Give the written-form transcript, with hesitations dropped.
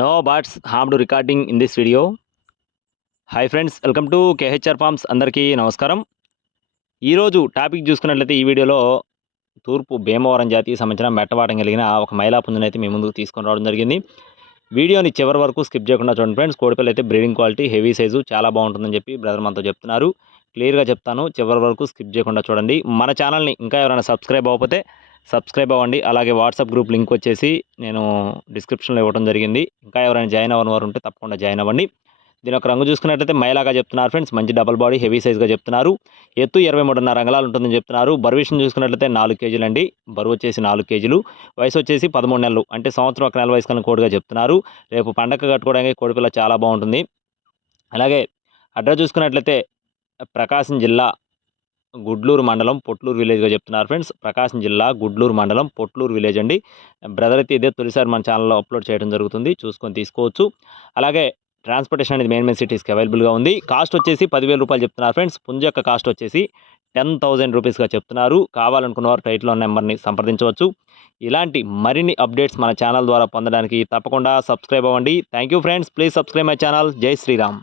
No birds harmed recording in this video. Hi friends, welcome to KHR forms. అందరికీ నమస్కారం. ఈరోజు topic చూసుకున్నట్లయితే ఈ వీడియోలో తూర్పు భీమవరం జాతికి సంబంధించిన మెట్టవాటం కలిగిన ఒక మైలా పుంజుని అయితే మీ ముందుకు తీసుకొని రావడం జరిగింది. వీడియోని చివరి వరకు స్కిప్ చేయకుండా చూడండి ఫ్రెండ్స్. కోడిపిల్ల అయితే బ్రీడింగ్ క్వాలిటీ హెవీ సైజు చాలా బాగుంటుందని చెప్పి బ్రదర్ మనతో చెప్తున్నారు. క్లియర్గా చెప్తాను, చివరి వరకు స్కిప్ చేయకుండా చూడండి. మన ఛానల్ని ఇంకా ఎవరైనా సబ్స్క్రైబ్ అవ్వకపోతే సబ్స్క్రైబ్ అవ్వండి. అలాగే వాట్సాప్ గ్రూప్ లింక్ వచ్చేసి నేను డిస్క్రిప్షన్లో ఇవ్వడం జరిగింది. ఇంకా ఎవరైనా జాయిన్ అవ్వని వారు ఉంటే తప్పకుండా జాయిన్ అవ్వండి. దీని ఒక రంగు చూసుకున్నట్లయితే మైలాగా చెప్తున్నారు ఫ్రెండ్స్. మంచి డబల్ బాడీ హెవీ సైజ్గా చెప్తున్నారు. ఎత్తు 23.5 అంగుళాలు ఉంటుందని చెప్తున్నారు. బరువు విషయం చూసుకున్నట్లయితే 4 కేజీలు అండి. బరువు వచ్చేసి 4 కేజీలు. వయసు వచ్చేసి 13 నెలలు, అంటే సంవత్సరం 1 నెల వయసు కన్నా కోడిగా చెప్తున్నారు. రేపు పండగ కట్టుకోవడానికి కోడిపిల్ల చాలా బాగుంటుంది. అలాగే అడ్రస్ చూసుకున్నట్లయితే ప్రకాశం జిల్లా గుడ్లూరు మండలం పొట్లూరు విలేజ్గా చెప్తున్నారు ఫ్రెండ్స్. ప్రకాశం జిల్లా గుడ్లూరు మండలం పొట్లూరు విలేజ్ అండి. బ్రదర్ అయితే ఇదే తొలిసారి మన ఛానల్లో అప్లోడ్ చేయడం జరుగుతుంది, చూసుకొని తీసుకోవచ్చు. అలాగే ట్రాన్స్పోర్టేషన్ అనేది మెయిన్ సిటీస్కి అవైలబుల్గా ఉంది. కాస్ట్ వచ్చేసి 10,000 రూపాయలు చెప్తున్నారు ఫ్రెండ్స్. పుంజ యొక్క కాస్ట్ వచ్చేసి 10,000 రూపీస్గా చెప్తున్నారు. కావాలనుకున్న వారు టైటిల్లో నెంబర్ని సంప్రదించవచ్చు. ఇలాంటి మరిన్ని అప్డేట్స్ మన ఛానల్ ద్వారా పొందడానికి తప్పకుండా సబ్స్క్రైబ్ అవ్వండి. Thank you friends. Please subscribe my channel. జై శ్రీరామ్.